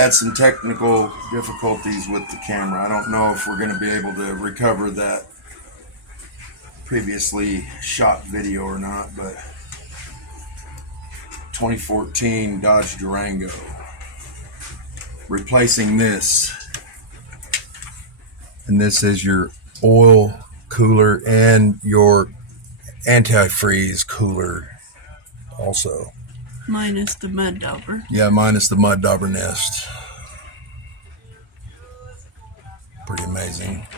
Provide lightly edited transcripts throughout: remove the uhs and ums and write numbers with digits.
had some technical difficulties with the camera. I don't know if we're going to be able to recover that previously shot video or not, but 2014 Dodge Durango. Replacing this. And this is your oil cooler and your antifreeze cooler also. Minus the mud dauber. Yeah, minus the mud dauber nest. Pretty amazing.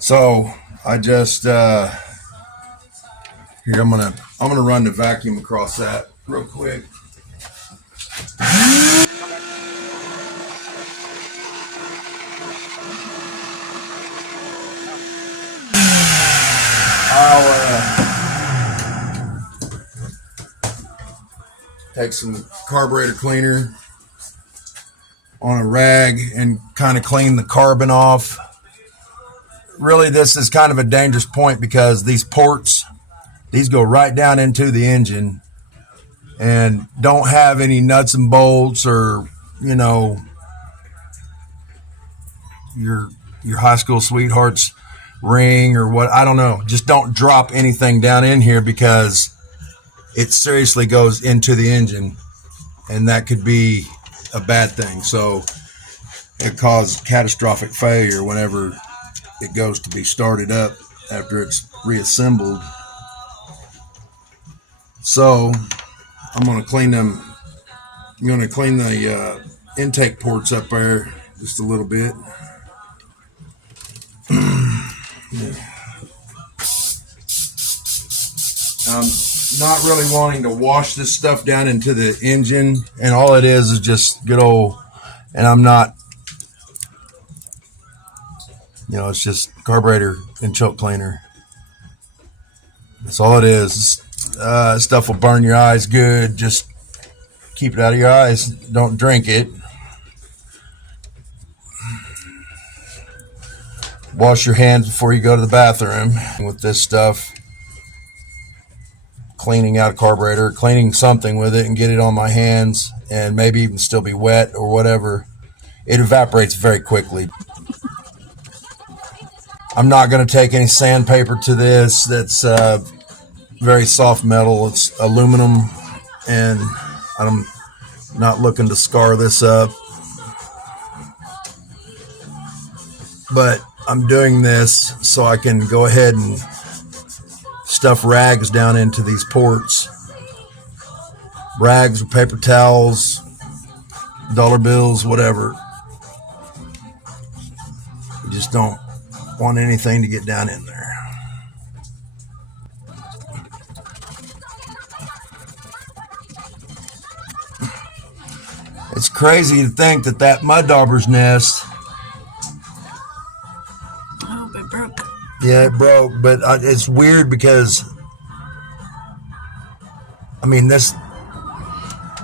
So I just here I'm gonna run the vacuum across that real quick. Take some carburetor cleaner on a rag and kind of clean the carbon off. Really, this is kind of a dangerous point because these ports, these go right down into the engine and don't have any nuts and bolts or, you know, your high school sweetheart's ring or what, I don't know. Just don't drop anything down in here because it seriously goes into the engine, and that could be a bad thing. So it causes catastrophic failure whenever it goes to be started up after it's reassembled. So I'm going to clean them. I'm going to clean the intake ports up there just a little bit. Not really wanting to wash this stuff down into the engine, and all it is just good old, and I'm not, you know, it's just carburetor and choke cleaner. That's all it is. Stuff will burn your eyes good. Just keep it out of your eyes. Don't drink it. Wash your hands before you go to the bathroom with this stuff. Cleaning out a carburetor, cleaning something with it and get it on my hands and maybe even still be wet or whatever. It evaporates very quickly. I'm not going to take any sandpaper to this. That's very soft metal. It's aluminum, and I'm not looking to scar this up. But I'm doing this so I can go ahead and stuff rags down into these ports. Rags or paper towels, dollar bills, whatever. You just don't want anything to get down in there. It's crazy to think that that mud dauber's nest. Oh, it broke. Yeah, it broke, but it's weird because, I mean, this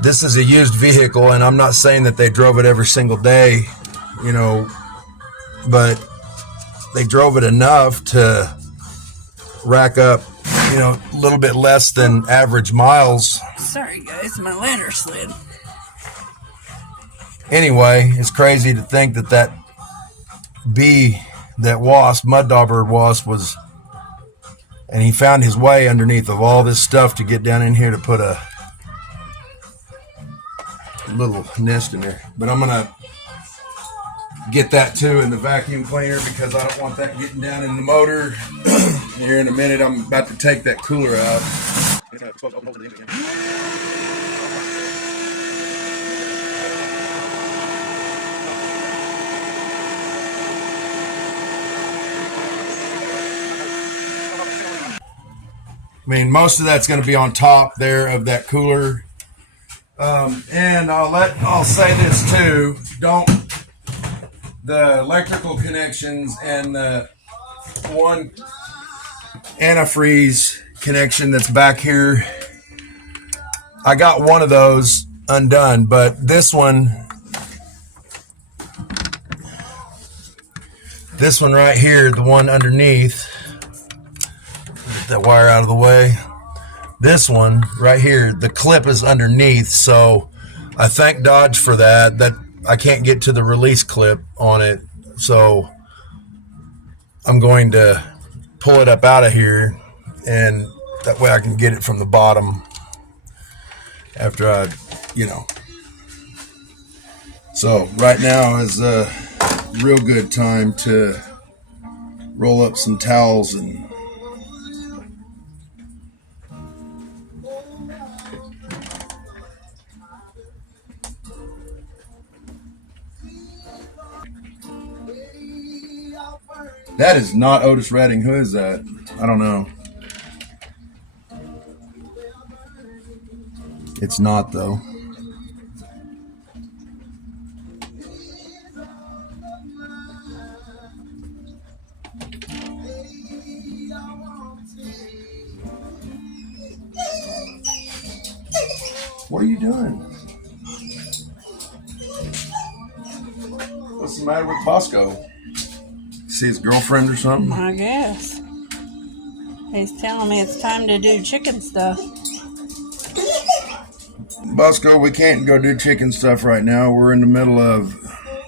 is a used vehicle, and I'm not saying that they drove it every single day, you know, but they drove it enough to rack up, you know, a little bit less than average miles. Sorry, guys, my ladder slid. Anyway, it's crazy to think that that mud dauber wasp was, and he found his way underneath of all this stuff to get down in here to put a little nest in there. But I'm gonna get that too in the vacuum cleaner because I don't want that getting down in the motor. Here in a minute, I'm about to take that cooler out. I mean, most of that's going to be on top there of that cooler. And I'll say this too. The electrical connections and the one antifreeze connection that's back here, I got one of those undone, but this one right here, the one underneath, get that wire out of the way. This one right here, the clip is underneath, so I thank Dodge for that. That I can't get to the release clip on it, so I'm going to pull it up out of here, and that way I can get it from the bottom after I, you know. So right now is a real good time to roll up some towels and that is not Otis Redding. Who is that? I don't know. It's not though. What are you doing? What's the matter with Bosco? See his girlfriend or something? I guess. He's telling me it's time to do chicken stuff. Bosco, we can't go do chicken stuff right now. We're in the middle of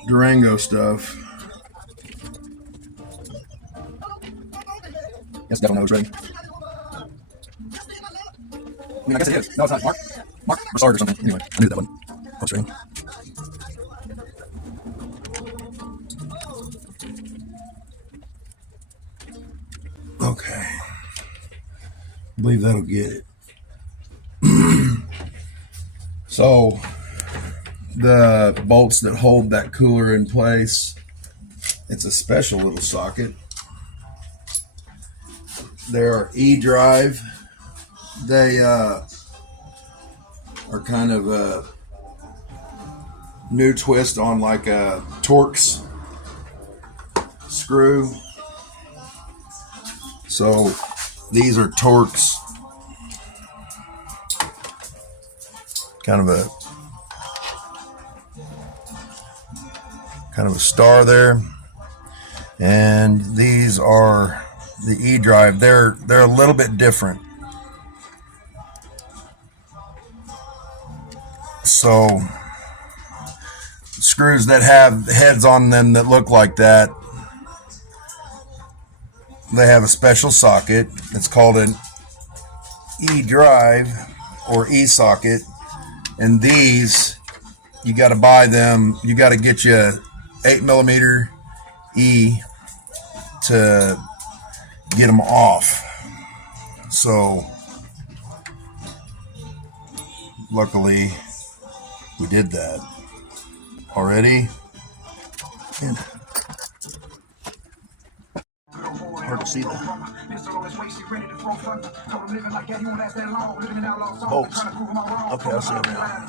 Durango stuff. Yes, definitely was ready. I mean, I guess it is. No, it's not. Mark or Sarge or something. Anyway, I knew that one. Post ring. Okay. I believe that'll get it. So, the bolts that hold that cooler in place, it's a special little socket. They're E-drive. They are kind of a new twist on like a Torx screw. So these are Torx, kind of a star there, and these are the E-drive. They're a little bit different. So screws that have heads on them that look like that, they have a special socket. It's called an E-drive or E-socket, and these, you got to buy them. You got to get you 8mm E to get them off. So luckily we did that already. And hard to see that. Bolts. Okay, I'll see it now.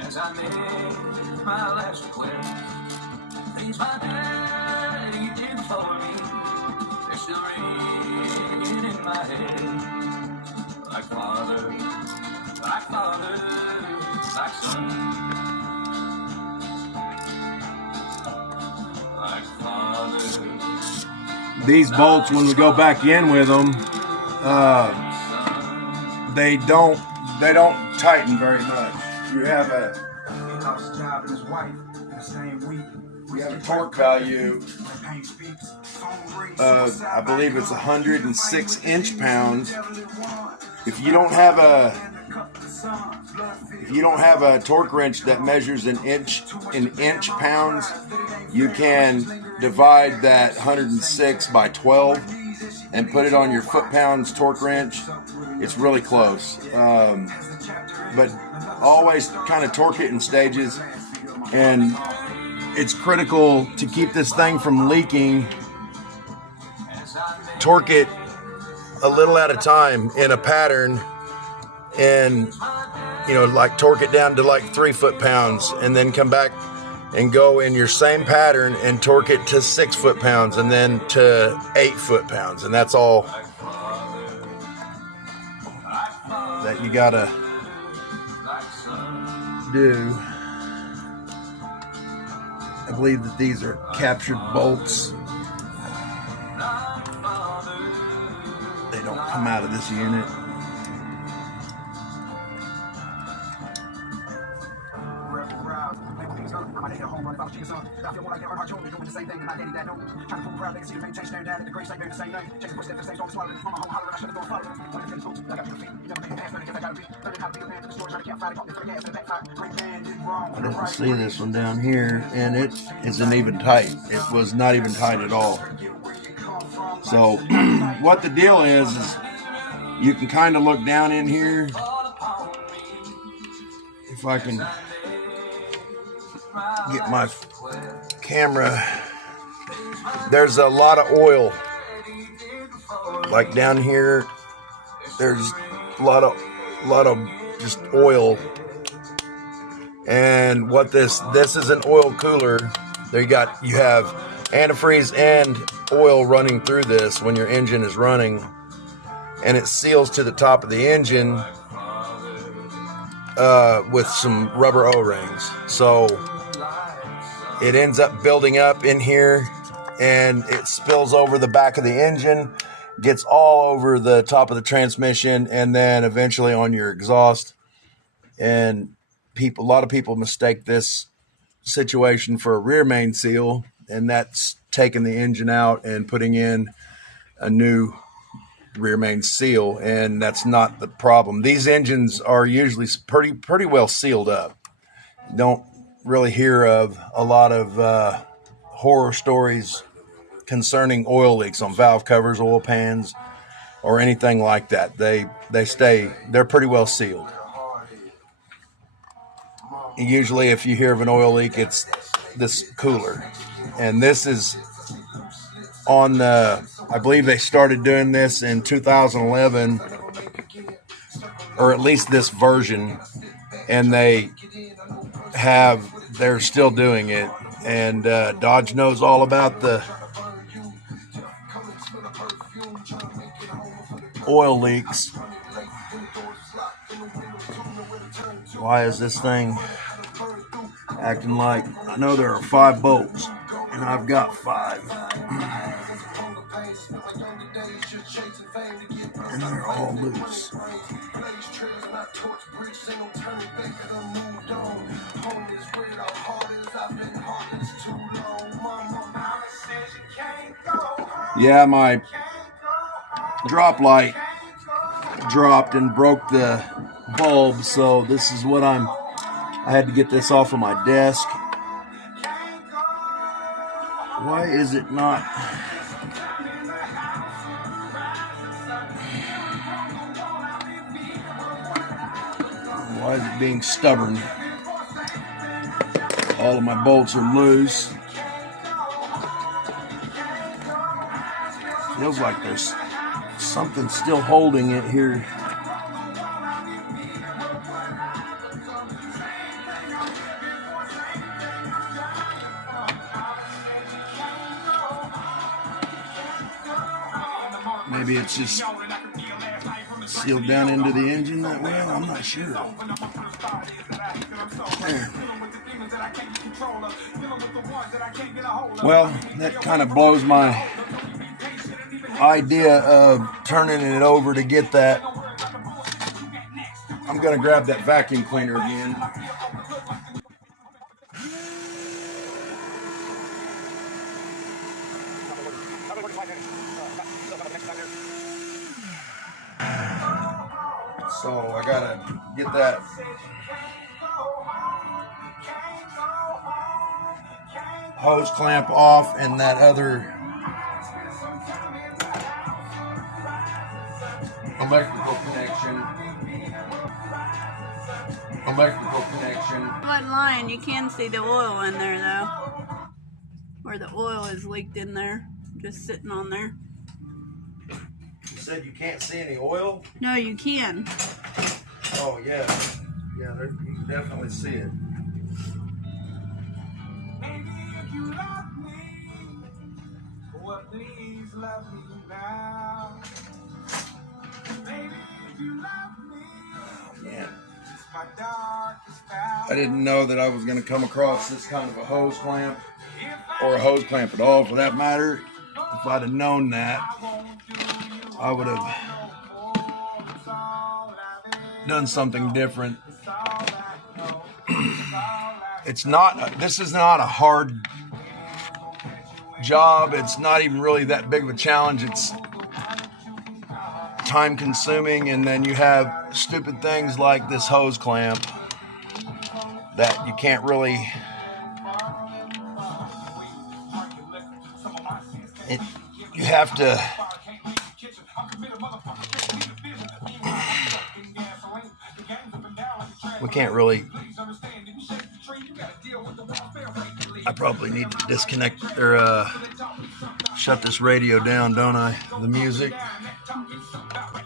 As I made my last request, things my daddy did for me, they're still ringing in my head. Like father, like son, like father. These bolts, when we go back in with them, they don't tighten very much. You have a torque value of, I believe it's 106 inch-pounds. If you don't have a torque wrench that measures in inch-pounds, you can divide that 106 by 12 and put it on your foot-pounds torque wrench. It's really close. But always kind of torque it in stages, and it's critical to keep this thing from leaking. Torque it a little at a time in a pattern, and like torque it down to like 3 foot-pounds, and then come back and go in your same pattern and torque it to 6 foot-pounds, and then to 8 foot-pounds, and that's all that you gotta do. I believe that these are captured bolts. come out of this unit. I didn't see this one down here, and it isn't even tight. It was not even tight at all. So what the deal is you can kind of look down in here. If I can get my camera, there's a lot of oil. Like down here, there's a lot of just oil. And what this is an oil cooler. You have antifreeze and oil running through this when your engine is running, and it seals to the top of the engine with some rubber O-rings. So it ends up building up in here, and it spills over the back of the engine, gets all over the top of the transmission, and then eventually on your exhaust. And a lot of people mistake this situation for a rear main seal, and that's taking the engine out and putting in a new rear main seal, and that's not the problem. These engines are usually pretty well sealed up. Don't really hear of a lot of horror stories concerning oil leaks on valve covers, oil pans, or anything like that. They're pretty well sealed. Usually if you hear of an oil leak, it's this cooler. And this is on I believe they started doing this in 2011, or at least this version, and they're still doing it. And Dodge knows all about the oil leaks. Why is this thing acting like, I know there are 5 bolts and I've got 5, and they're all loose. Yeah, my drop light dropped and broke the bulb, so this is what I had to get this off of my desk. Why is it not? Why is it being stubborn? All of my bolts are loose. Feels like there's something still holding it here. Maybe it's just sealed down into the engine that way. I'm not sure. There. Well, that kind of blows my idea of turning it over to get that. I'm going to grab that vacuum cleaner again. So I gotta get that hose clamp off and that other electrical connection. One line, you can see the oil in there though, where the oil is leaked in there, just sitting on there. You said you can't see any oil? No, you can. Oh yeah, you can definitely see it. Maybe if you love me, well, please love me now. Maybe if you love me, Man, it's my darkest hour. I didn't know that I was going to come across this kind of a hose clamp, or a hose clamp at all for that matter. If I'd have known that, I would have done something different. This is not a hard job. It's not even really that big of a challenge. It's time consuming, and then you have stupid things like this hose clamp that you can't really you have to we can't really I probably need to disconnect or shut this radio down, don't I? The music.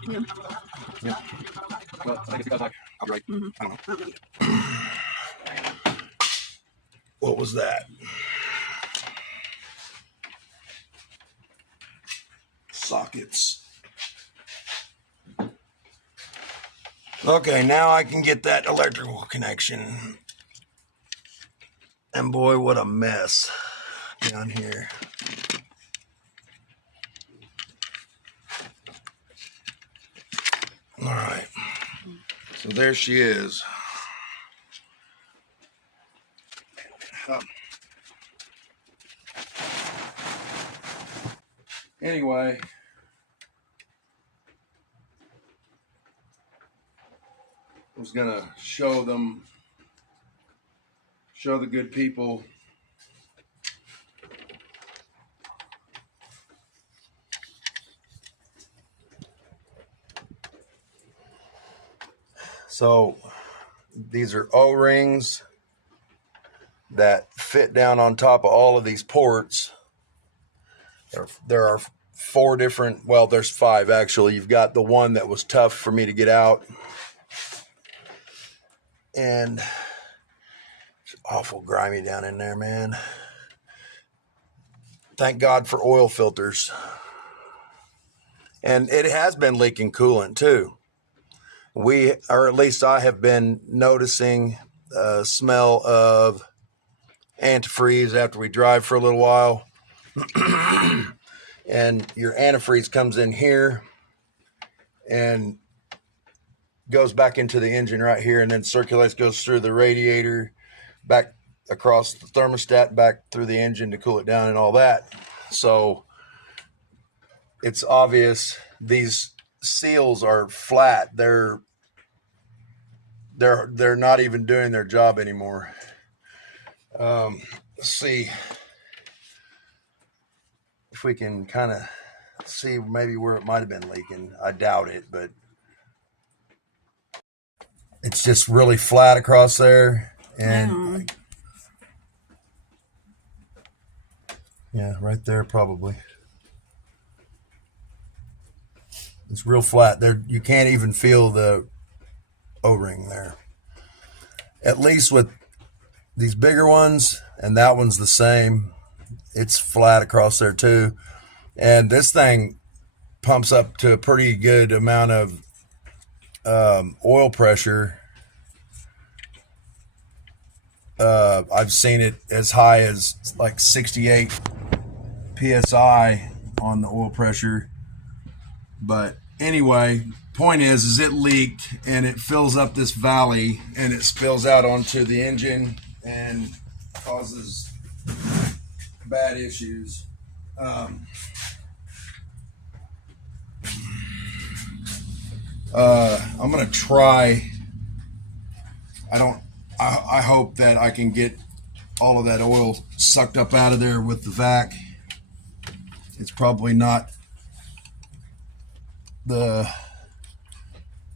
Yep. Yep. Well, I guess I'll be right. I don't know. What was that? Sockets. Okay, now I can get that electrical connection. And boy, what a mess down here. All right. So there she is. Anyway, I was gonna show the good people so these are O-rings that fit down on top of all of these ports. There are 4 different, well, there's 5 actually. You've got the one that was tough for me to get out, and it's awful grimy down in there, man. Thank God for oil filters. And it has been leaking coolant too. Or at least I have been noticing a smell of antifreeze after we drive for a little while. And your antifreeze comes in here and goes back into the engine right here, and then circulates, goes through the radiator, back across the thermostat, back through the engine to cool it down and all that. So it's obvious these seals are flat. They're not even doing their job anymore. Let's see if we can kind of see maybe where it might have been leaking. I doubt it, but it's just really flat across there. And yeah, right there probably. It's real flat there. You can't even feel the O-ring there. At least with these bigger ones, and that one's the same. It's flat across there too. And this thing pumps up to a pretty good amount of oil pressure. I've seen it as high as like 68 PSI on the oil pressure. But anyway, point is it leaked, and it fills up this valley, and it spills out onto the engine and causes bad issues. I'm gonna try. I hope that I can get all of that oil sucked up out of there with the vac. It's probably not the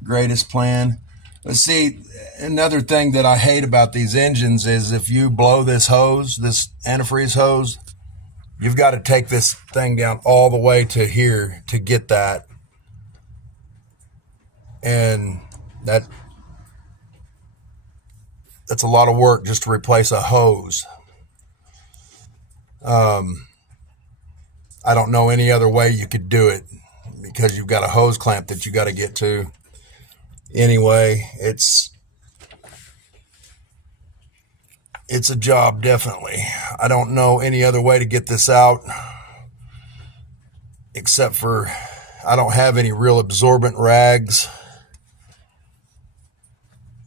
greatest plan. But see, another thing that I hate about these engines is if you blow this hose, this antifreeze hose, you've got to take this thing down all the way to here to get that. And that's a lot of work just to replace a hose. I don't know any other way you could do it, because you've got a hose clamp that you got to get to. Anyway, it's a job, definitely. I don't know any other way to get this out, except for I don't have any real absorbent rags.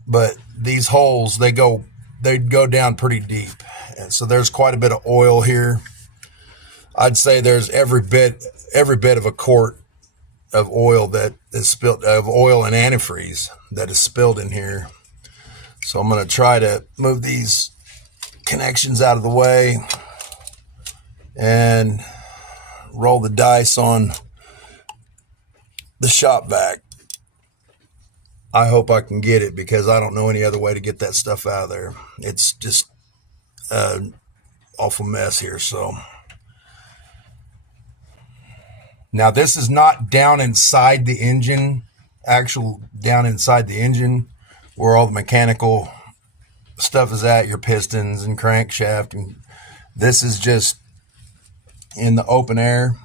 but these holes, they go down pretty deep. And so there's quite a bit of oil here. I'd say there's every bit of a quart of oil that is spilled, of oil and antifreeze that is spilled in here. So I'm going to try to move these connections out of the way and roll the dice on the shop vac. I hope I can get it, because I don't know any other way to get that stuff out of there. It's just an awful mess here. So now this is not down inside the engine, down inside the engine where all the mechanical stuff is at, your pistons and crankshaft. And this is just in the open air,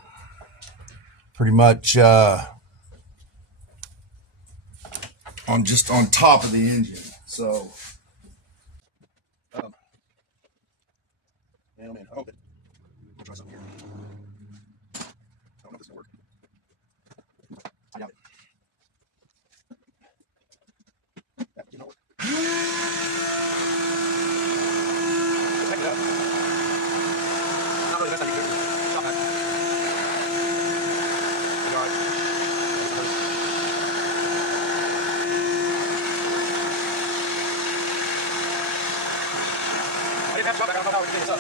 pretty much on top of the engine. So man, I hope I'll try something here. I don't know if this is gonna work. I doubt it. That did not work. Check it out. Not really the best I can do. Stop that. All right. I didn't have to stop back. I don't know how we can clean this up.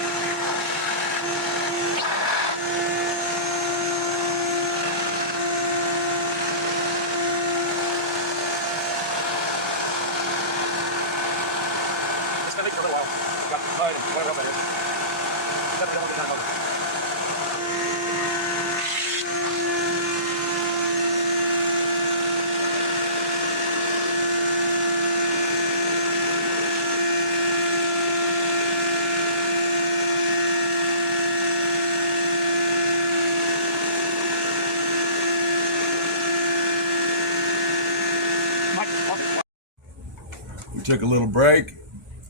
It's gonna take for a little while. Got mud and whatever else that is. Definitely don't want to get done over. We took a little break,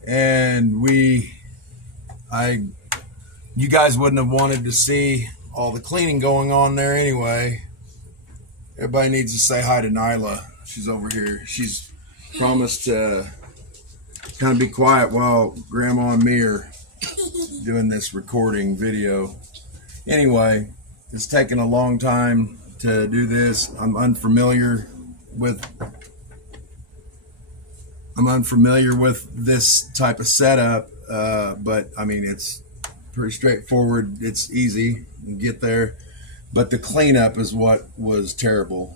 and you guys wouldn't have wanted to see all the cleaning going on there anyway. Everybody needs to say hi to Nyla. She's over here. She's promised to kind of be quiet while Grandma and me are doing this recording video. Anyway, it's taken a long time to do this. I'm unfamiliar with this type of setup, but I mean, it's pretty straightforward. It's easy to get there, but the cleanup is what was terrible.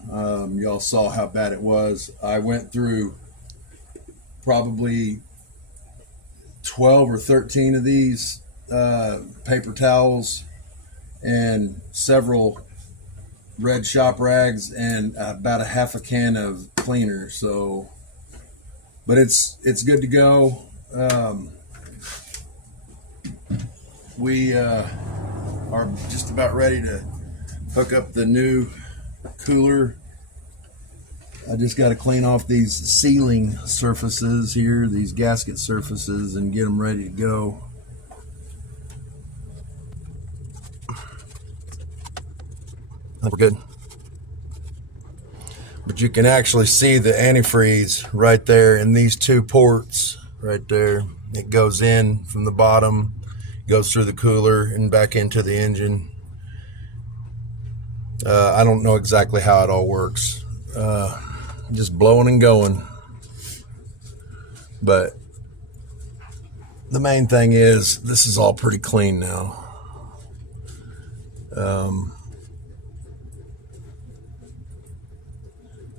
Y'all saw how bad it was. I went through probably 12 or 13 of these paper towels and several red shop rags and about a half a can of cleaner. So, but it's good to go. We are just about ready to hook up the new cooler. I just got to clean off these sealing surfaces here, these gasket surfaces, and get them ready to go. I think we're good. But you can actually see the antifreeze right there in these two ports right there. It goes in from the bottom, goes through the cooler and back into the engine. I don't know exactly how it all works. Just blowing and going. But the main thing is this is all pretty clean now.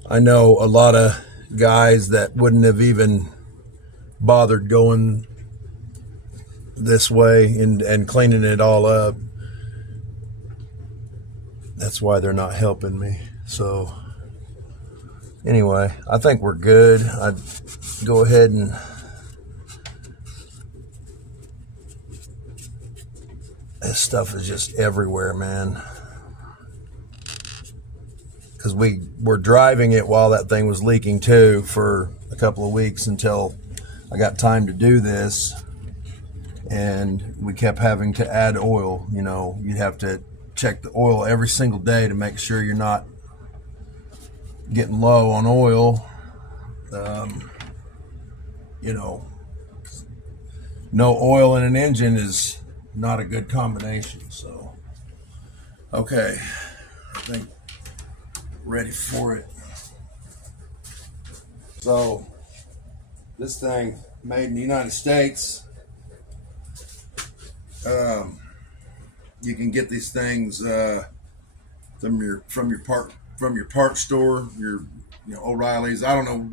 I know a lot of guys that wouldn't have even bothered going this way and cleaning it all up. That's why they're not helping me. So anyway, I think we're good. I'd go ahead and this stuff is just everywhere, man. Because we were driving it while that thing was leaking too for a couple of weeks until I got time to do this. And we kept having to add oil. You know, you have to check the oil every single day to make sure you're not getting low on oil. you know, no oil in an engine is not a good combination. So, okay, I think ready for it. So, this thing made in the United States. You can get these things from your part store, O'Reilly's. I don't know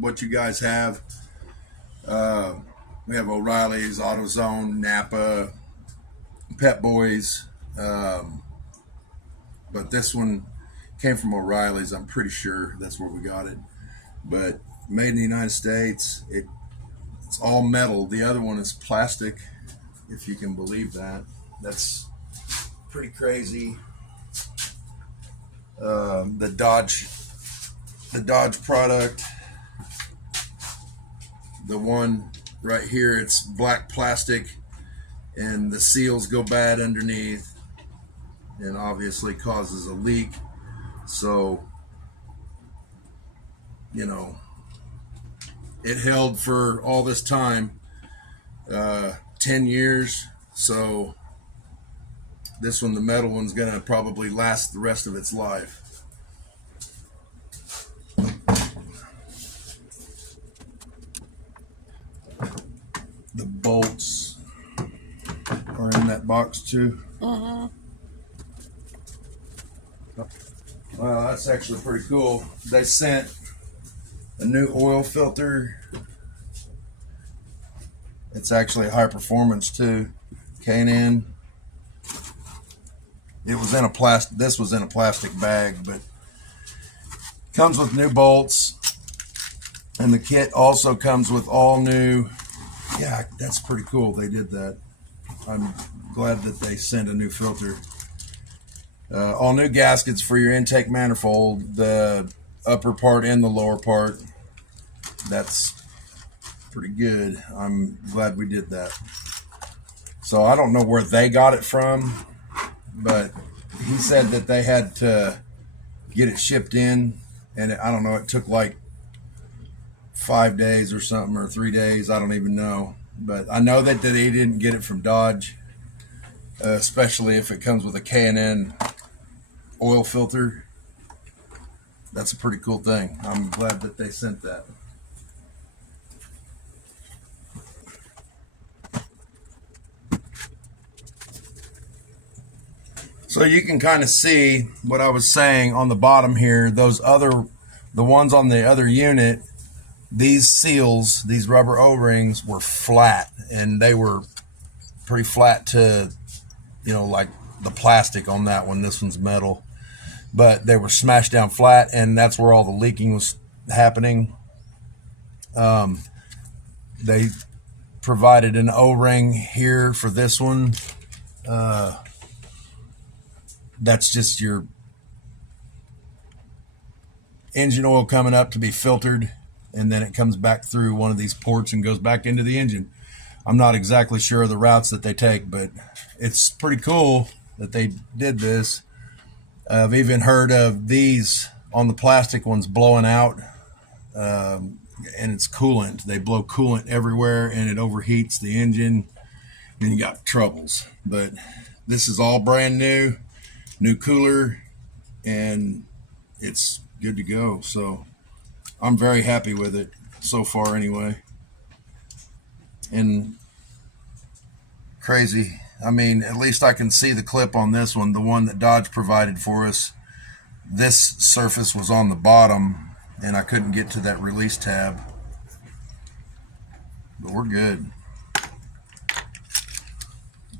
what you guys have. We have O'Reilly's, AutoZone, Napa, Pep Boys, but this one came from O'Reilly's. I'm pretty sure that's where we got it. But made in the United States. It's all metal. The other one is plastic, if you can believe that. That's pretty crazy. The Dodge product, the one right here, it's black plastic, and the seals go bad underneath, and obviously causes a leak. So, it held for all this time, 10 years. So this one, the metal one's gonna probably last the rest of its life. The bolts are in that box too. Well, that's actually pretty cool. They sent a new oil filter. It's actually high performance too. K&N. It was in a plastic. This was in a plastic bag, but comes with new bolts, and the kit also comes with all new. Yeah, that's pretty cool. They did that. I'm glad that they sent a new filter. All new gaskets for your intake manifold, the upper part and the lower part. That's pretty good. I'm glad we did that. So I don't know where they got it from, but he said that they had to get it shipped in, and I don't know, it took like 5 days or something, or 3 days. I don't even know. But I know that they didn't get it from Dodge, especially if it comes with a K&N oil filter. That's a pretty cool thing. I'm glad that they sent that. So you can kind of see what I was saying on the bottom here. The ones on the other unit, these seals, these rubber O-rings were flat, and they were pretty flat to, like the plastic on that one. This one's metal, but they were smashed down flat, and that's where all the leaking was happening. They provided an O-ring here for this one. That's just your engine oil coming up to be filtered, and then it comes back through one of these ports and goes back into the engine. I'm not exactly sure of the routes that they take, but it's pretty cool that they did this. I've even heard of these on the plastic ones blowing out, and it's coolant. They blow coolant everywhere, and it overheats the engine, and you got troubles. But this is all brand new cooler, and it's good to go. So I'm very happy with it so far anyway. And crazy, I mean, at least I can see the clip on this one, the one that Dodge provided for us. This surface was on the bottom, and I couldn't get to that release tab, but we're good. It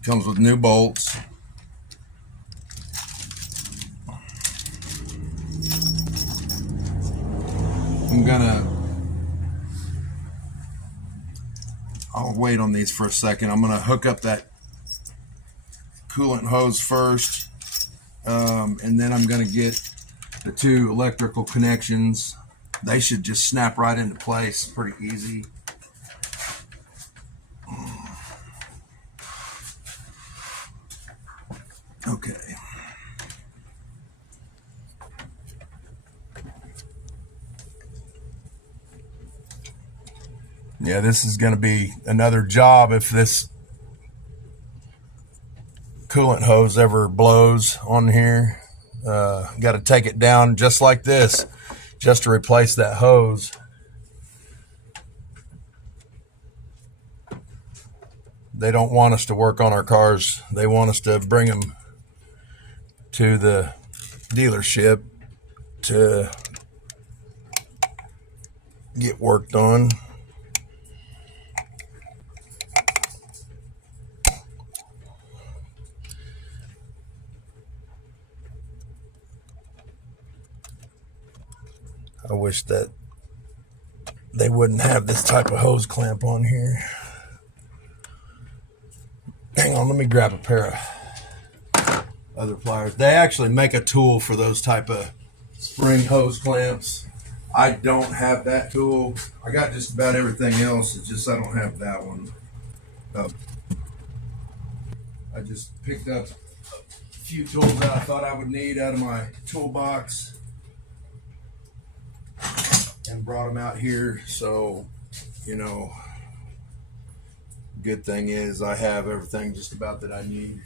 comes with new bolts. I'll wait on these for a second. I'm gonna hook up that coolant hose first, and then I'm gonna get the two electrical connections. They should just snap right into place pretty easy. Okay. Yeah, this is going to be another job if this coolant hose ever blows on here. Got to take it down just like this, just to replace that hose. They don't want us to work on our cars. They want us to bring them to the dealership to get worked on. I wish that they wouldn't have this type of hose clamp on here. Hang on, let me grab a pair of other pliers. They actually make a tool for those type of spring hose clamps. I don't have that tool. I got just about everything else. It's just I don't have that one. I just picked up a few tools that I thought I would need out of my toolbox and brought them out here. So, you know, good thing is I have everything just about that I need.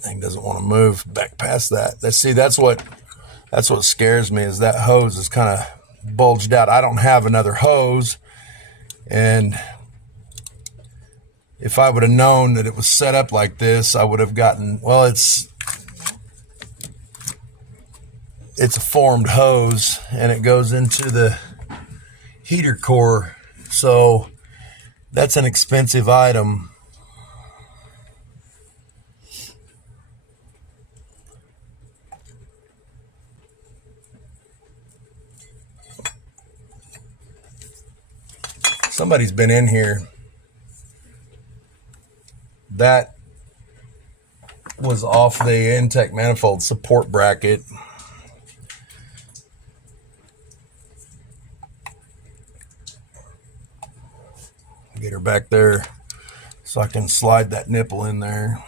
Thing doesn't want to move back past that. That's what scares me, is that hose is kind of bulged out. I don't have another hose, and if I would have known that it was set up like this, I would have gotten, well, it's a formed hose and it goes into the heater core, so that's an expensive item. Somebody's been in here. That was off the intake manifold support bracket. Get her back there so I can slide that nipple in there.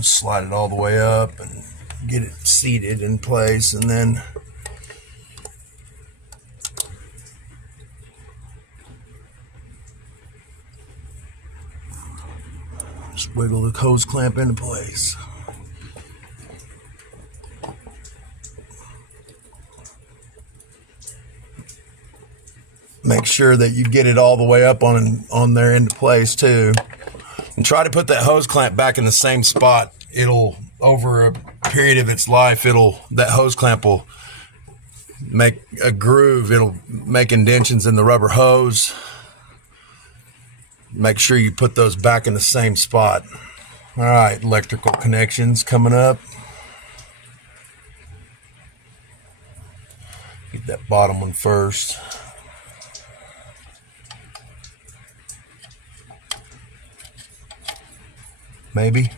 Slide it all the way up and get it seated in place, and then just wiggle the hose clamp into place. Make sure that you get it all the way up on there into place too. And try to put that hose clamp back in the same spot. It'll, over a period of its life, that hose clamp will make a groove. It'll make indentions in the rubber hose. Make sure you put those back in the same spot. All right, electrical connections coming up. Get that bottom one first. Maybe.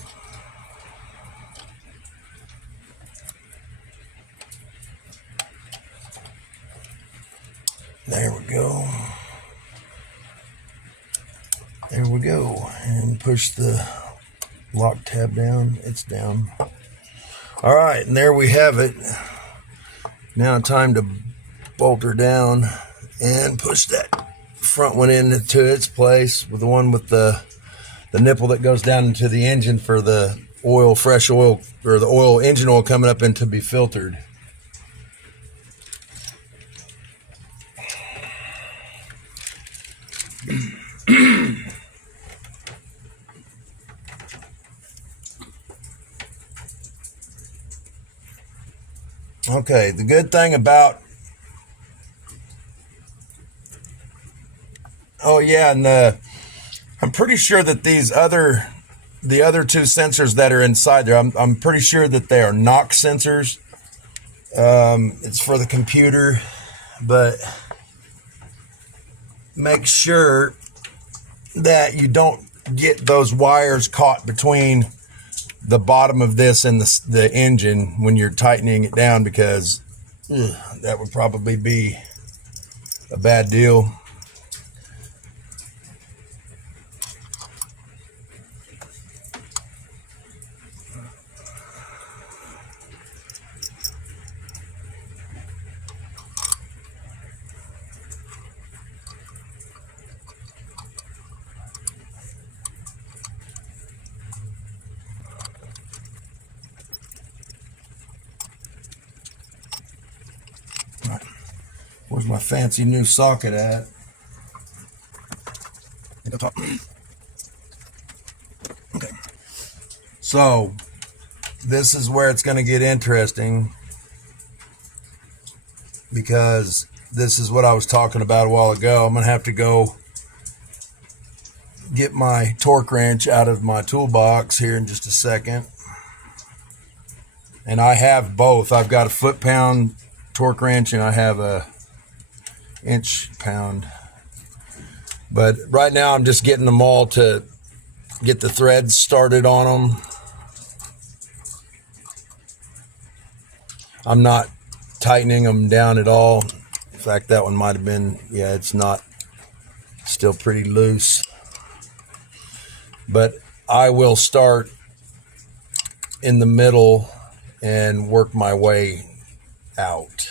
There we go. There we go. And push the lock tab down. It's down. All right, and there we have it. Now time to bolt her down and push that front one into its place with the one with the nipple that goes down into the engine for the oil, fresh oil, or the engine oil coming up in to be filtered. Okay, the good thing about, oh yeah, and I'm pretty sure that the other two sensors that are inside there, I'm pretty sure that they are knock sensors. It's for the computer, but make sure that you don't get those wires caught between the bottom of this and the engine when you're tightening it down, because that would probably be a bad deal. Where's my fancy new socket at? Okay. So this is where it's going to get interesting, because this is what I was talking about a while ago. I'm going to have to go get my torque wrench out of my toolbox here in just a second. And I have both. I've got a foot-pound torque wrench and I have a inch-pound. But right now I'm just getting them all to get the threads started on them. I'm not tightening them down at all. In fact, that one might have been, yeah, it's not, still pretty loose. But I will start in the middle and work my way out.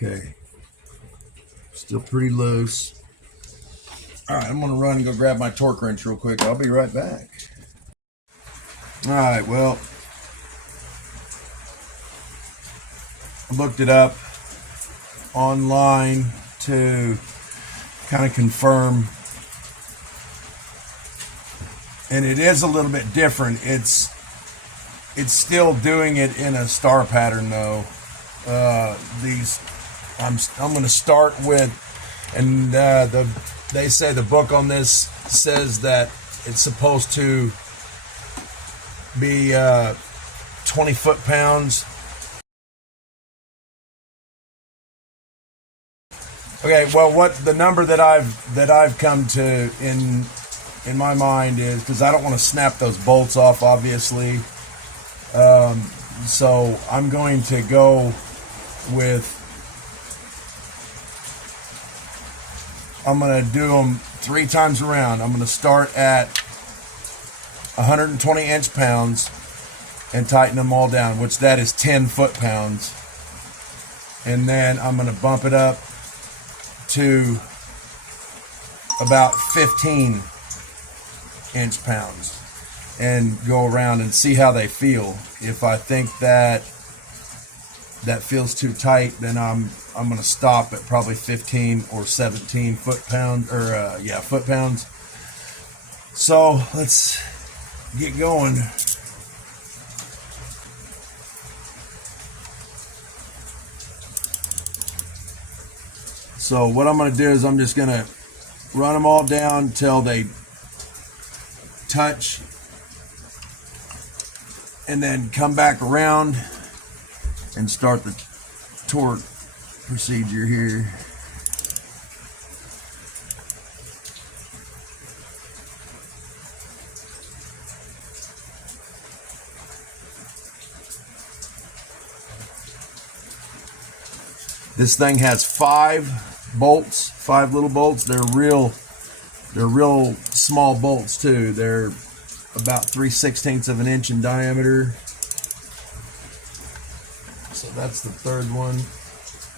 Okay, still pretty loose. All right, I'm gonna run and go grab my torque wrench real quick. I'll be right back. All right, well, I looked it up online to kind of confirm, and it is a little bit different. It's still doing it in a star pattern though. I'm going to start with, and they say the book on this says that it's supposed to be 20 foot-pounds. Okay, well, what the number that I've come to in my mind is, because I don't want to snap those bolts off, obviously. So I'm going to go with, I'm going to do them 3 times around. I'm going to start at 120 inch-pounds and tighten them all down, which that is 10 foot-pounds. And then I'm going to bump it up to about 15 inch-pounds and go around and see how they feel. If I think that feels too tight, then I'm going to stop at probably 15 or 17 foot-pounds, or foot-pounds. So let's get going. So what I'm going to do is I'm just going to run them all down until they touch, and then come back around and start the torque procedure here. This thing has 5 bolts, 5 little bolts. They're real small bolts too. They're about 3/16 of an inch in diameter. So that's the third one.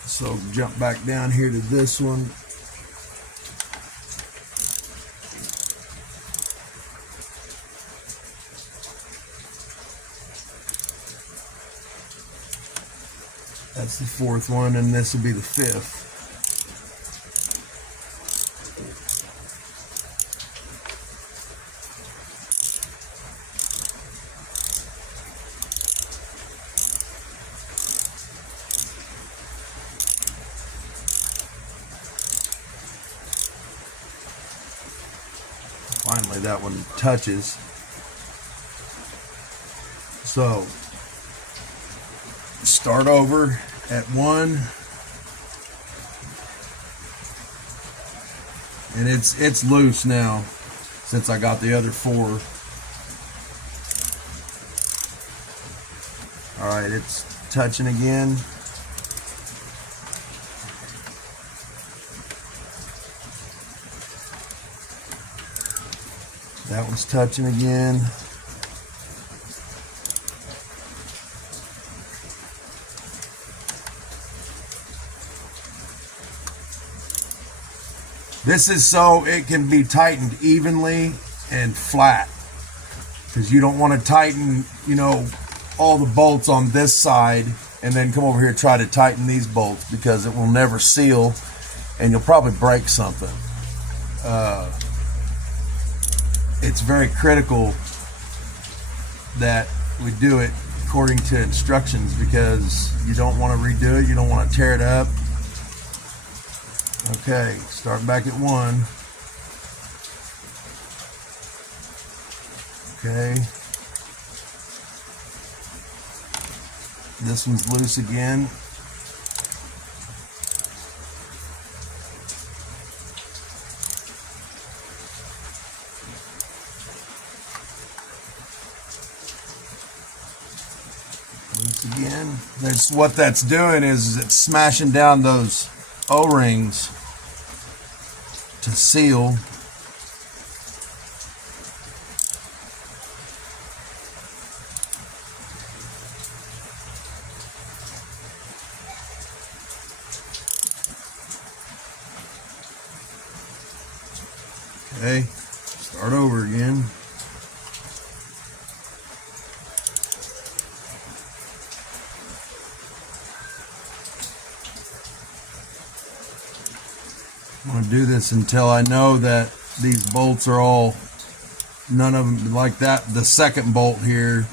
So jump back down here to this one. That's the 4th one, and this will be the 5th. Apparently that one touches. So start over at 1, and it's loose now since I got the other 4. All right, it's touching again. That one's touching again. This is so it can be tightened evenly and flat, because you don't want to tighten, you know, all the bolts on this side and then come over here and try to tighten these bolts, because it will never seal and you'll probably break something. It's very critical that we do it according to instructions, because you don't want to redo it, you don't want to tear it up. Okay, start back at 1. Okay. This one's loose again. Loose again. That's what that's doing, is it's smashing down those O-rings to seal. Okay, start over again. I'm going to do this until I know that these bolts are all, none of them like that. The second bolt here,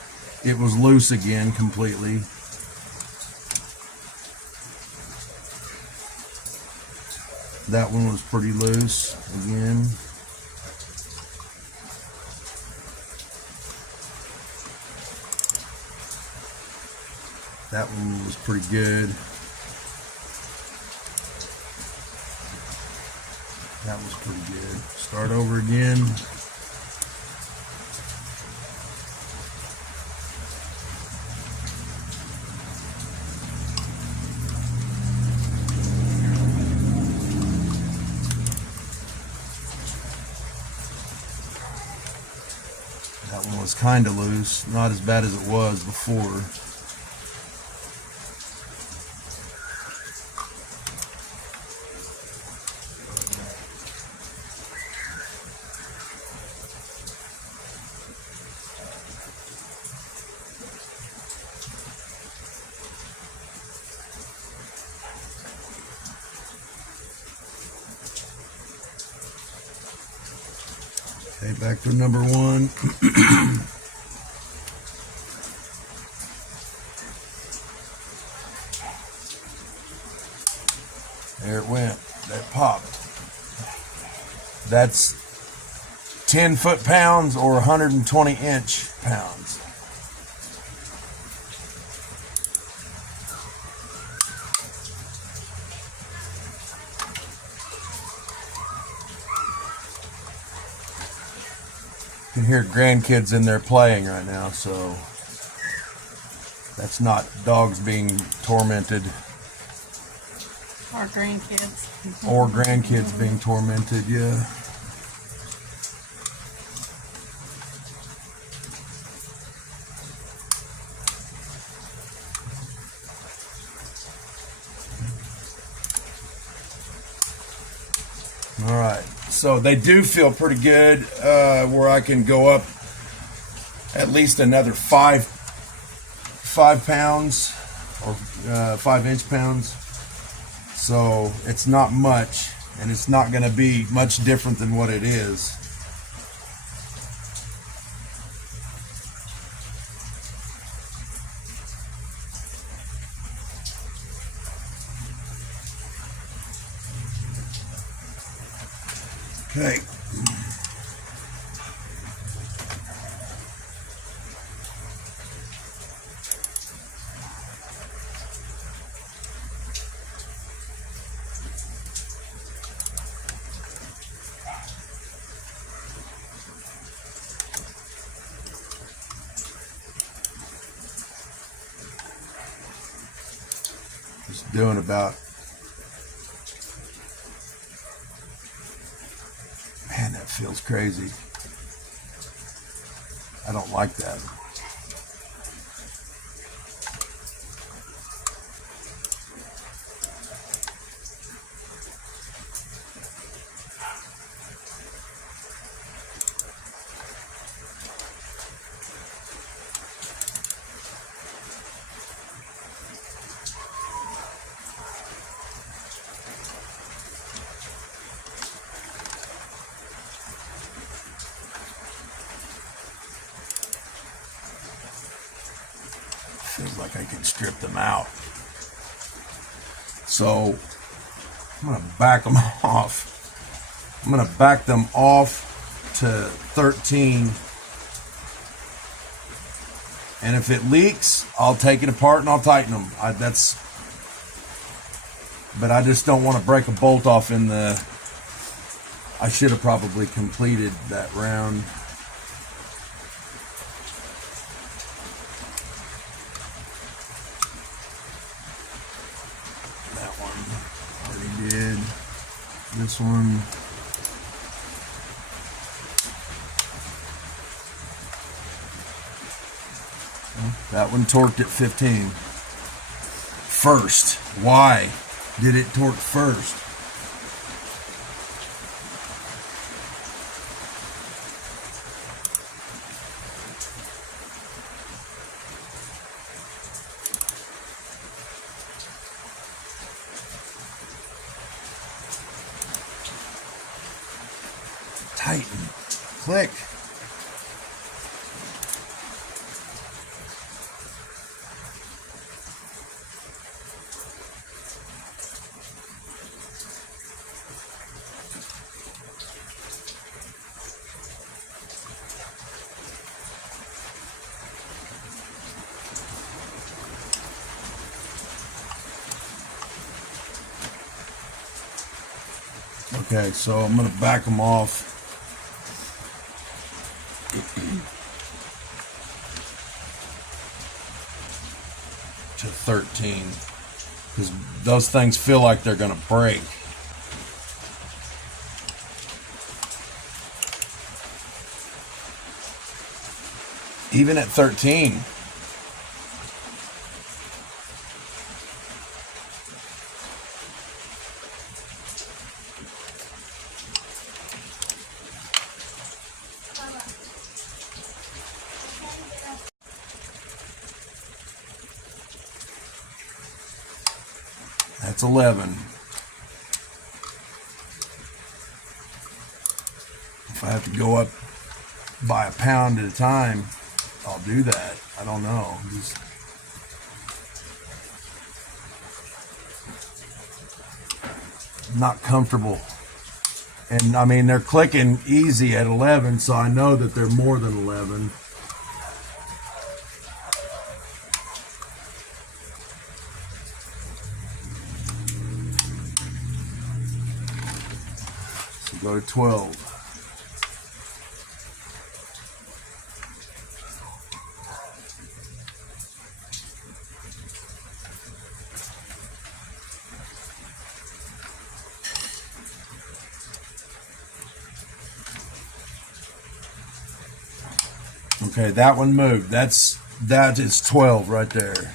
it was loose again completely. That one was pretty loose again. That one was pretty good. That was pretty good. Start over again. That one was kind of loose, not as bad as it was before. Okay, back to number 1. There it went. That popped. That's 10 foot-pounds or 120 inch pounds. You can hear grandkids in there playing right now, so that's not dogs being tormented. Or grandkids. Or grandkids being tormented, yeah. All right, so they do feel pretty good, where I can go up at least another 5 pounds or 5 inch pounds. So it's not much, and it's not going to be much different than what it is. Okay. Just doing about, man, that feels crazy. I don't like that. Feels like I can strip them out. So I'm going to back them off. I'm going to back them off to 13. And if it leaks, I'll take it apart and I'll tighten them. But I just don't want to break a bolt off in the... I should have probably completed that round. Did this one. That one torqued at 15. First. Why did it torque first? Tighten. Click. Okay, so I'm going to back them off. To 13, because those things feel like they're going to break. Even at 13. That's 11. If I have to go up by a pound at a time, I'll do that. I don't know. Just not comfortable. And I mean, they're clicking easy at 11, so I know that they're more than 11. So go to 12. Okay, that one moved. That is 12 right there.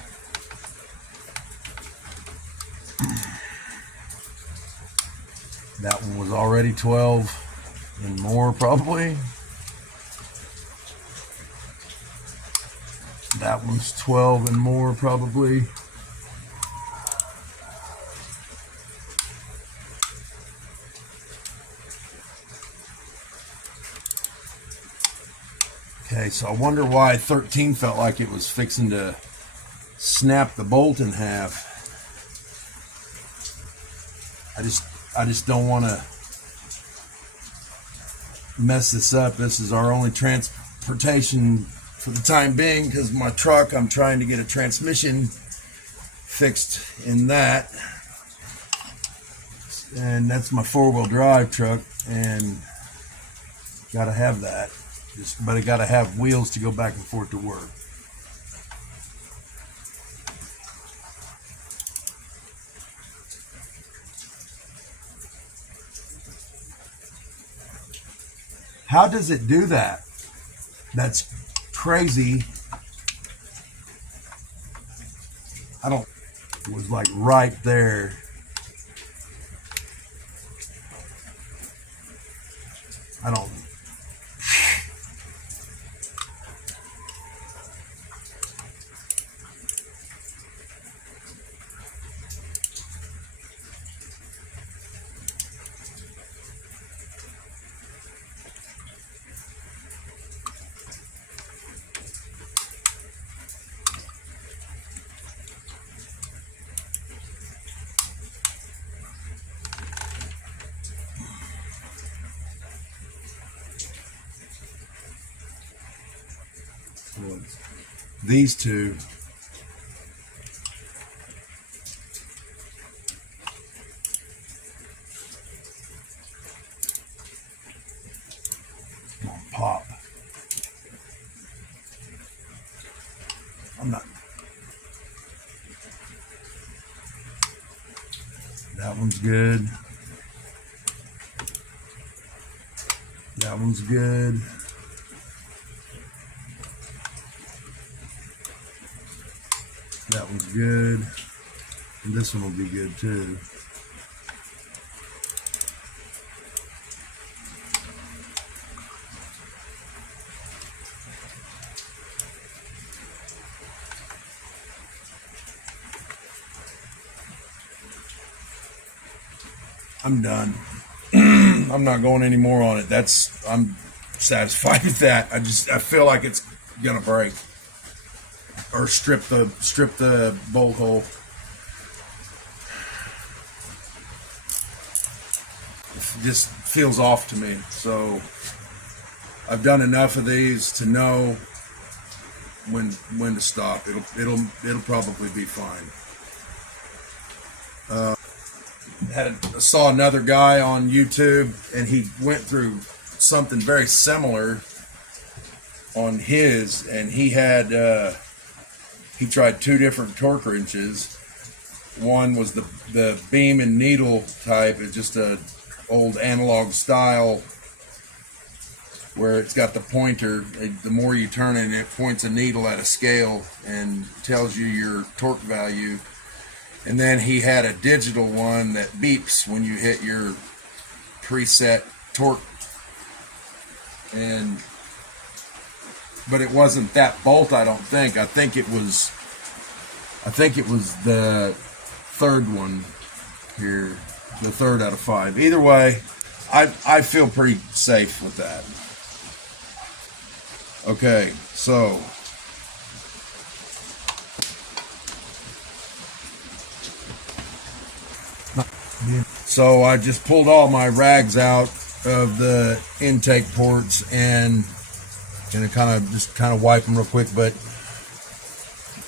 That one was already 12 and more probably. That one's 12 and more probably. Okay, so I wonder why 13 felt like it was fixing to snap the bolt in half. I just don't want to mess this up. This is our only transportation for the time being, because my truck, I'm trying to get a transmission fixed in that. And that's my four-wheel drive truck, and gotta have that. But I gotta have wheels to go back and forth to work. How does it do that? That's crazy. It was like right there. I don't. These two. Come on, pop. I'm not. That one's good. That one's good. That one's good. And this one will be good too. I'm done. I'm not going any more on it. I'm satisfied with that. I feel like it's gonna break or strip the bolt hole. It just feels off to me. So I've done enough of these to know when to stop. It'll probably be fine. I saw another guy on YouTube, and he went through something very similar on his, and he had he tried two different torque wrenches. One was the beam and needle type. It's just a old analog style where it's got the pointer. The more you turn it, it points a needle at a scale and tells you your torque value. And then he had a digital one that beeps when you hit your preset torque. But it wasn't that bolt, I don't think. I think it was the third one here, the third out of 5. Either way, I feel pretty safe with that. Okay, so I just pulled all my rags out of the intake ports and kind of wipe them real quick. But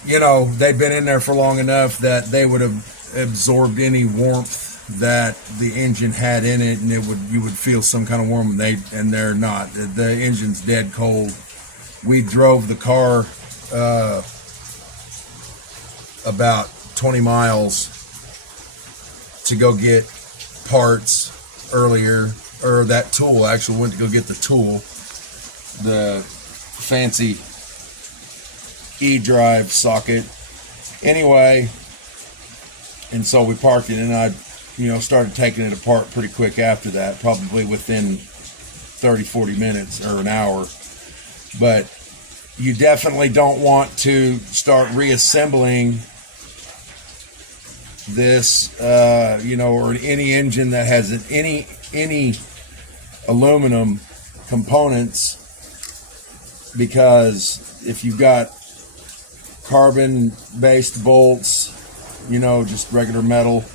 you know, they've been in there for long enough that they would have absorbed any warmth that the engine had in it, and you would feel some kind of warmth. And they're not. The engine's dead cold. We drove the car about 20 miles to go get parts earlier, or that tool. Actually went to go get the tool, the fancy E-drive socket. Anyway, and so we parked it, and I started taking it apart pretty quick after that, probably within 30-40 minutes or an hour. But you definitely don't want to start reassembling this, or any engine that has any aluminum components, because if you've got carbon-based bolts, just regular metal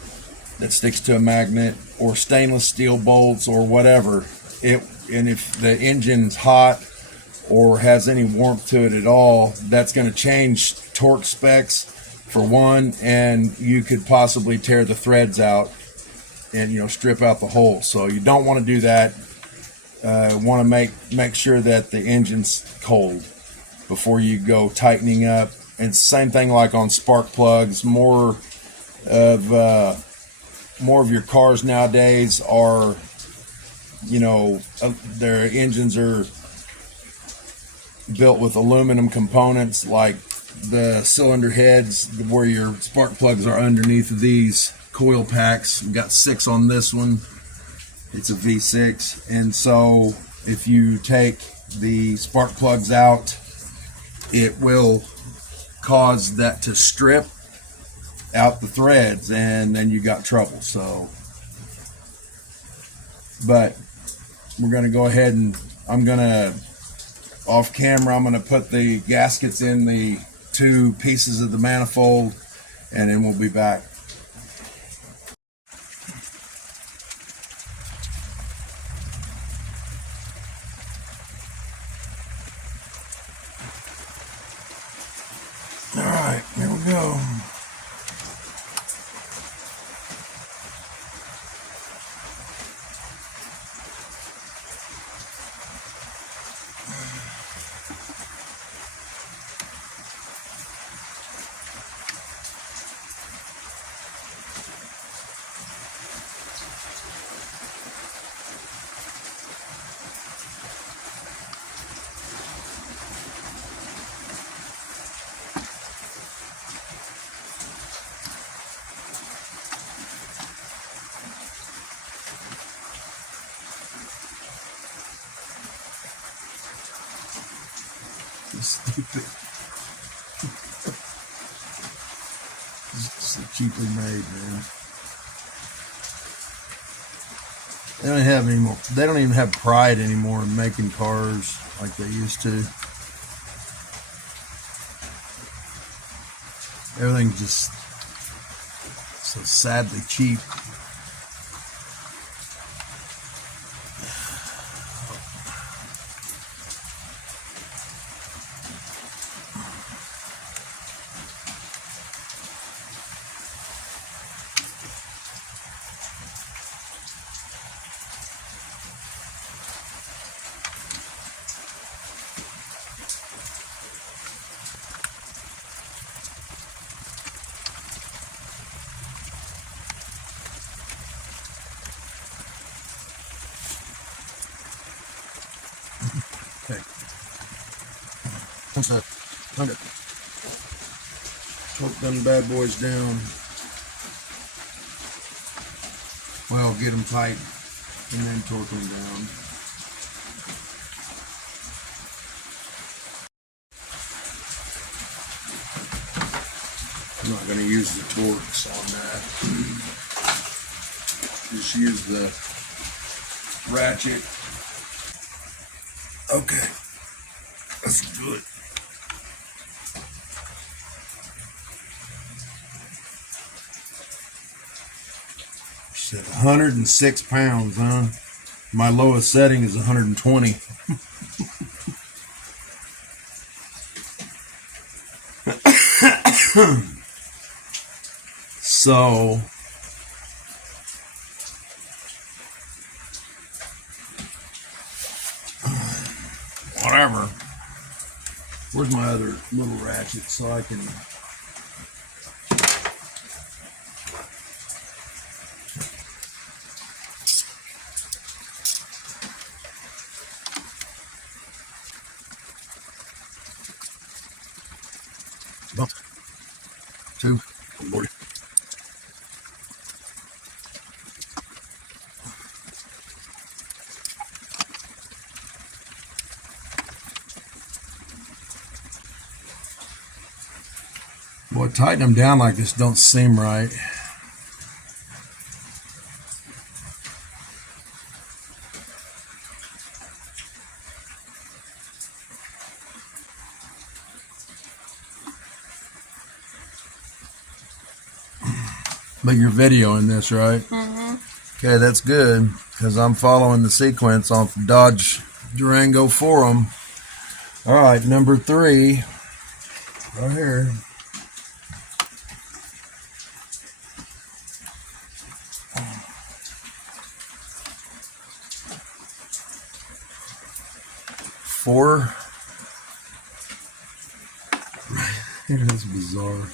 that sticks to a magnet, or stainless steel bolts, or whatever, and if the engine's hot or has any warmth to it at all, that's going to change torque specs for one, and you could possibly tear the threads out and strip out the hole. So you don't want to do that. Want to make sure that the engine's cold before you go tightening up. And same thing like on spark plugs. More of your cars nowadays are their engines are built with aluminum components, like the cylinder heads where your spark plugs are underneath of these coil packs. We've got 6 on this one. It's a V6, and so if you take the spark plugs out, it will cause that to strip out the threads, and then you got trouble. So, but we're going to go ahead and off camera, I'm going to put the gaskets in the 2 pieces of the manifold, and then we'll be back. All right, here we go. Stupid. It's so cheaply made, man. They don't have any more. They don't even have pride anymore in making cars like they used to. Everything's just so sadly cheap. Okay. Time to torque them bad boys down. Well, get them tight and then torque them down. I'm not going to use the torques on that. Just use the ratchet. Okay, let's do it. She said 106 pounds, huh? My lowest setting is 120. So whatever. Where's my other little ratchet so I can bump 2 40. Boy, tighten them down like this don't seem right. But you're videoing this, right? Mm-hmm. Okay, that's good, because I'm following the sequence on Dodge Durango forum. All right, number 3, right here. Four. That's bizarre.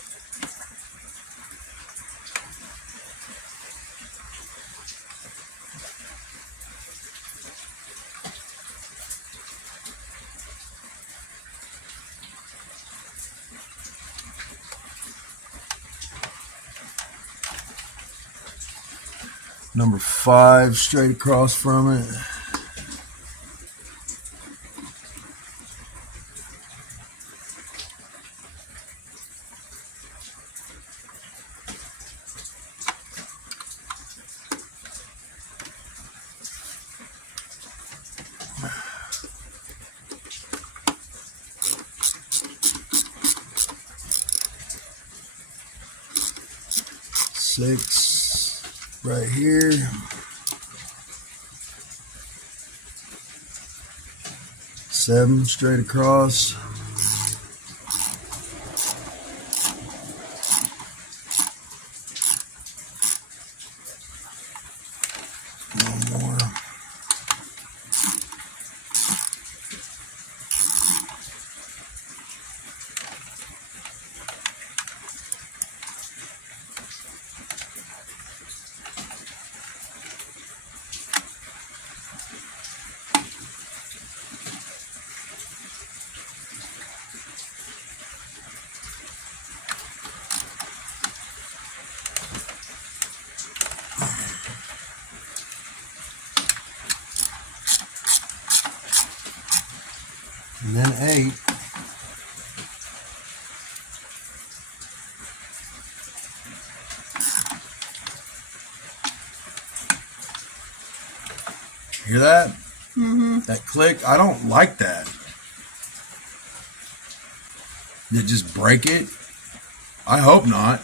Number 5 straight across from it. Six right here. Seven straight across. One more. And then 8. Hear that? Mm-hmm. That click? I don't like that. Did it just break it? I hope not.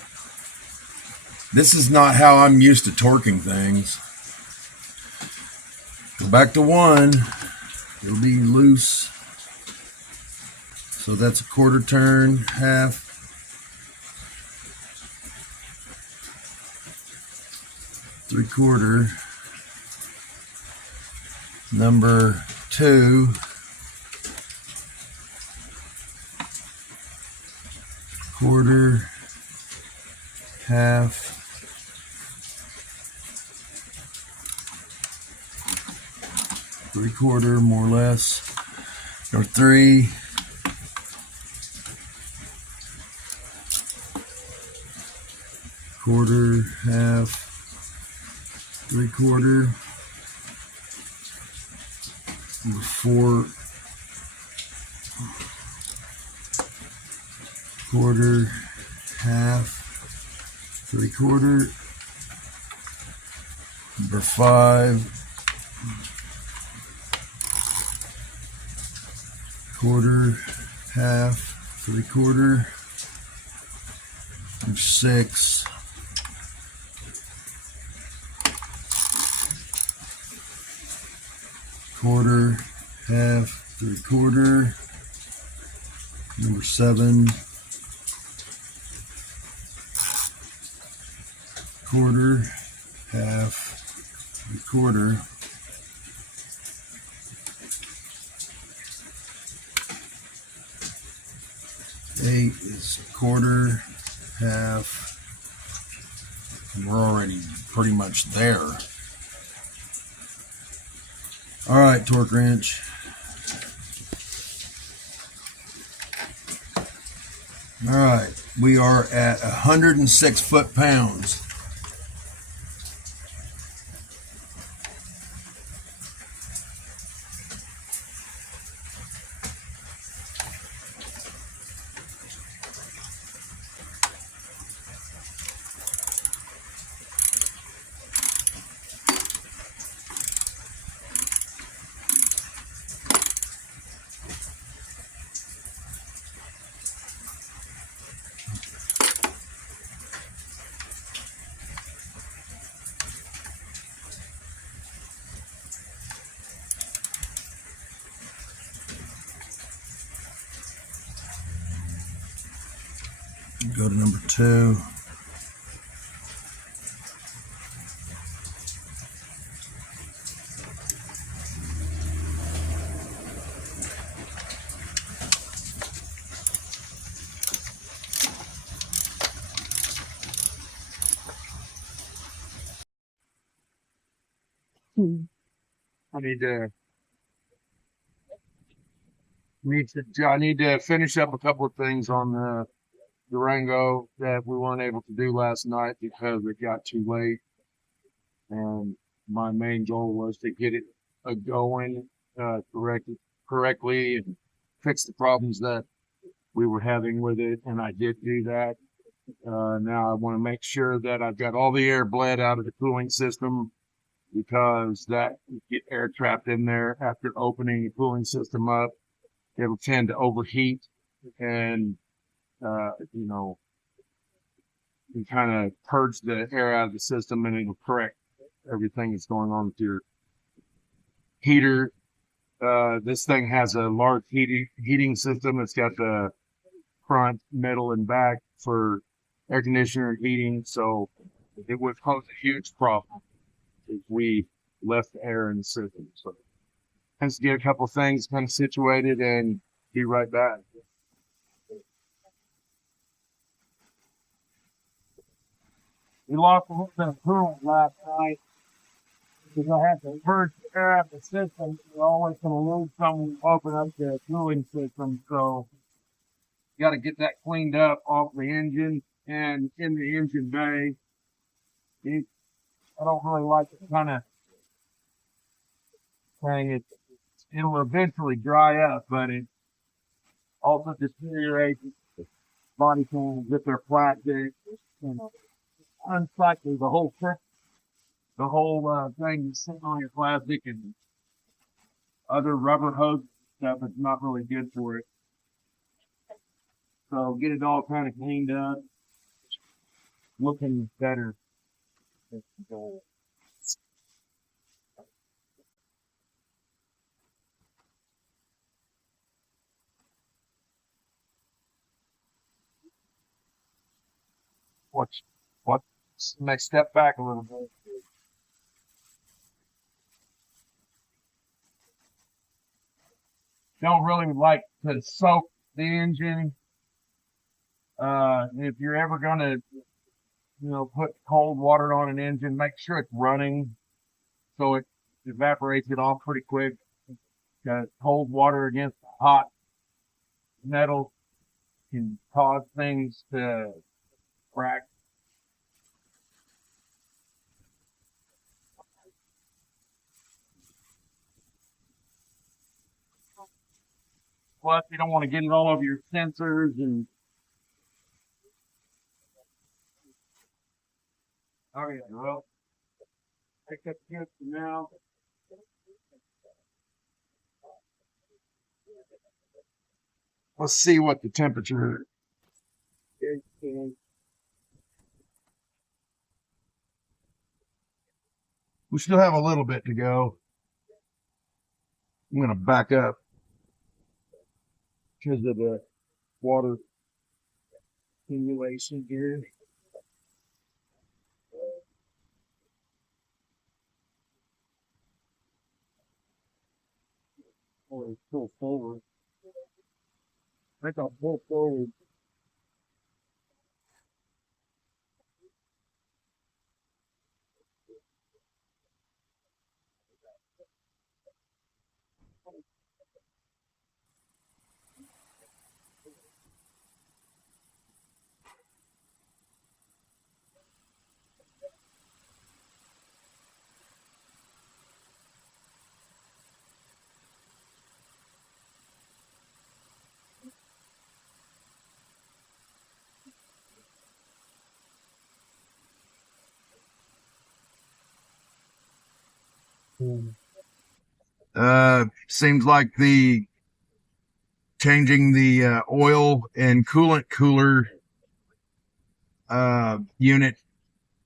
This is not how I'm used to torquing things. Go back to 1. It'll be loose. So that's a quarter turn, half. Three-quarter. Number 2. Quarter, half. Three-quarter, more or less. Number 3. Quarter, half, three-quarter. Number 4. Quarter, half, three-quarter. Number 5. Quarter, half, three-quarter. Number 6. Quarter, half, three-quarter. Number 7. Quarter, half, three-quarter. Eight is quarter, half, and we're already pretty much there. All right, torque wrench. All right, we are at 106 foot-pounds. Go to number 2. I need to finish up a couple of things on the Durango that we weren't able to do last night because it got too late. And my main goal was to get it going correctly and fix the problems that we were having with it. And I did do that. Now I want to make sure that I've got all the air bled out of the cooling system, because that get air trapped in there after opening the cooling system up. It'll tend to overheat, and you kind of purge the air out of the system, and it'll correct everything that's going on with your heater. This thing has a large heating system. It's got the front, middle, and back for air conditioner heating, so it would pose a huge problem if we left air in the system. So let's get a couple things kind of situated and be right back. We lost a little bit of coolant last night because I had to purge the air out of the system. You're always going to lose some when you open up the cooling system, so you got to get that cleaned up off the engine and in the engine bay. I don't really like it kind of thing. It'll eventually dry up, but it also deteriorates. Body panels, if they're plastic, and unsightly. The whole thing is sitting on your plastic and other rubber hose stuff. It's not really good for it. So get it all kind of cleaned up, looking better. What next step back a little bit. Don't really like to soak the engine. If you're ever gonna, put cold water on an engine, make sure it's running so it evaporates it off pretty quick. Cold water against hot metal can cause things to crack. Plus, you don't want to get it all over your sensors and. All right, well, pick up here for now. Let's see what the temperature is. We still have a little bit to go. I'm going to back up because of the water accumulation here. Oh, it's pull forward. I think I'll pull forward. Seems like the changing the oil and coolant cooler unit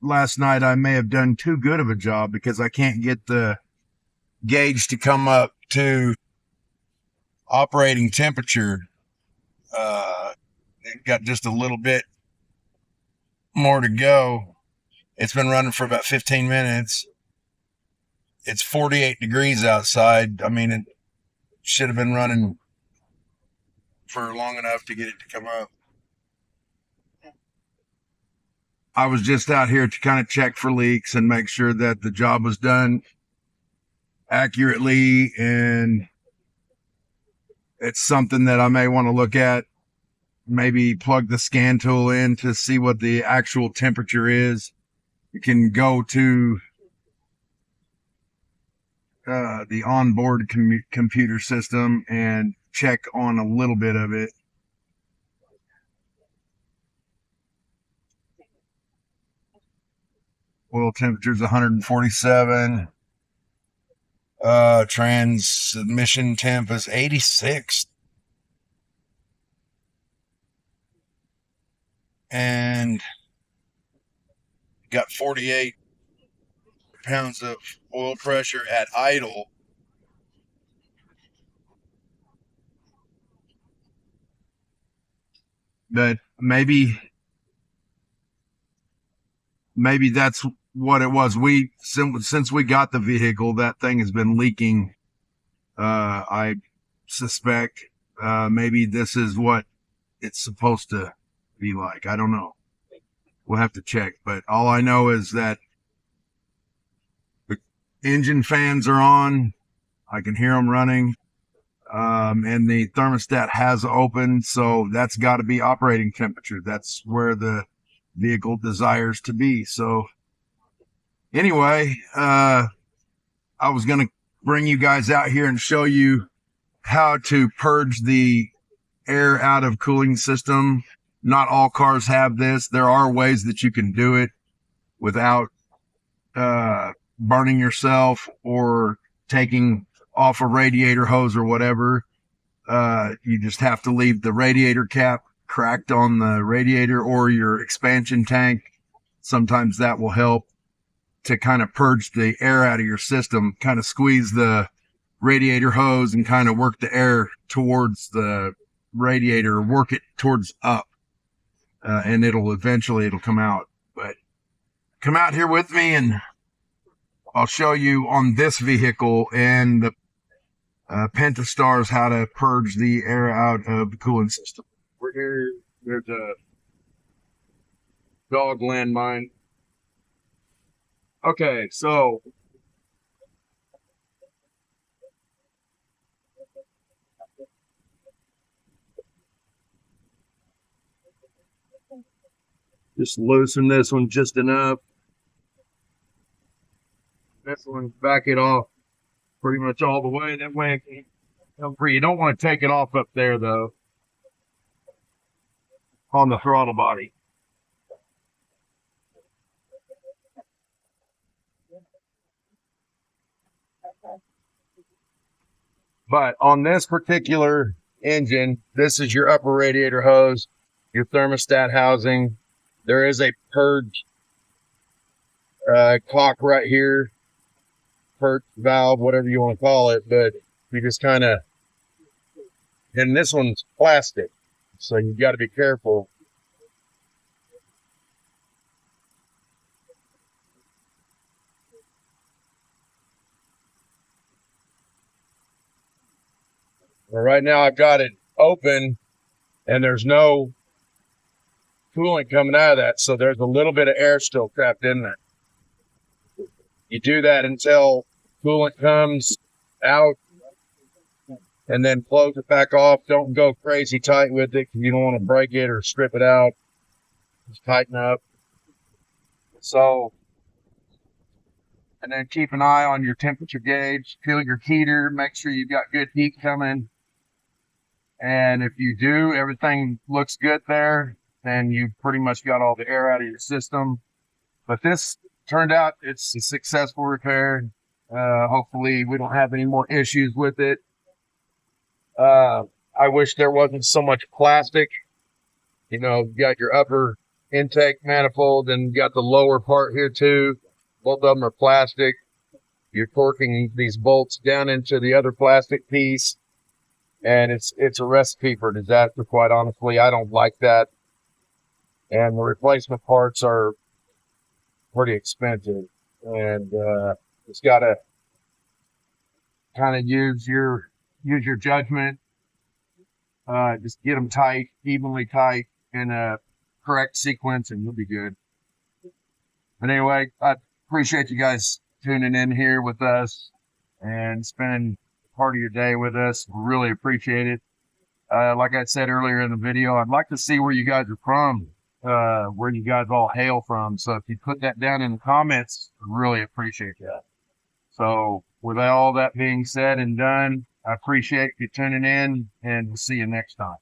last night, I may have done too good of a job because I can't get the gauge to come up to operating temperature. It got just a little bit more to go. It's been running for about 15 minutes. It's 48 degrees outside. I mean, it should have been running for long enough to get it to come up. I was just out here to kind of check for leaks and make sure that the job was done accurately, and it's something that I may want to look at. Maybe plug the scan tool in to see what the actual temperature is. You can go to the onboard computer system and check on a little bit of it. Oil temperature is 147. Transmission temp is 86. And got 48 pounds of oil pressure at idle. But maybe that's what it was. Since we got the vehicle, that thing has been leaking. I suspect maybe this is what it's supposed to be like. I don't know. We'll have to check. But all I know is that the engine fans are on. I can hear them running. And the thermostat has opened, so that's got to be operating temperature. That's where the vehicle desires to be. So anyway, I was going to bring you guys out here and show you how to purge the air out of cooling system. Not all cars have this. There are ways that you can do it without burning yourself or taking off a radiator hose or whatever. You just have to leave the radiator cap cracked on the radiator or your expansion tank. Sometimes that will help to kind of purge the air out of your system, kind of squeeze the radiator hose and kind of work the air towards the radiator, work it towards up, and it'll come out. But come out here with me and I'll show you on this vehicle and the Pentastars how to purge the air out of the cooling system. We're here. There's a dog landmine. Okay, so just loosen this one just enough. This one, back it off pretty much all the way. That way it can come free. You don't want to take it off up there, though, on the throttle body. But on this particular engine, this is your upper radiator hose, your thermostat housing. There is a purge cock right here, purge valve, whatever you want to call it. But you just kind of, and this one's plastic, so you got to be careful. Well, right now I've got it open and there's no coolant coming out of that, so there's a little bit of air still trapped in there. You do that until coolant comes out and then close it back off. Don't go crazy tight with it because you don't want to break it or strip it out. Just tighten up. So, and then keep an eye on your temperature gauge. Feel your heater. Make sure you've got good heat coming. And if you do, everything looks good there, then you pretty much got all the air out of your system. But this turned out it's a successful repair. Hopefully we don't have any more issues with it. I wish there wasn't so much plastic. You know, you got your upper intake manifold and you got the lower part here too. Both of them are plastic. You're torquing these bolts down into the other plastic piece. And it's a recipe for disaster, quite honestly. I don't like that. And the replacement parts are pretty expensive. And it's got to kind of use your judgment. Just get them tight, evenly tight, in a correct sequence, and you'll be good. But anyway, I appreciate you guys tuning in here with us and spending part of your day with us. We really appreciate it. Like I said earlier in the video, I'd like to see where you guys are from, where you guys all hail from. So if you put that down in the comments, I really appreciate that. So with all that being said and done, I appreciate you tuning in, and we'll see you next time.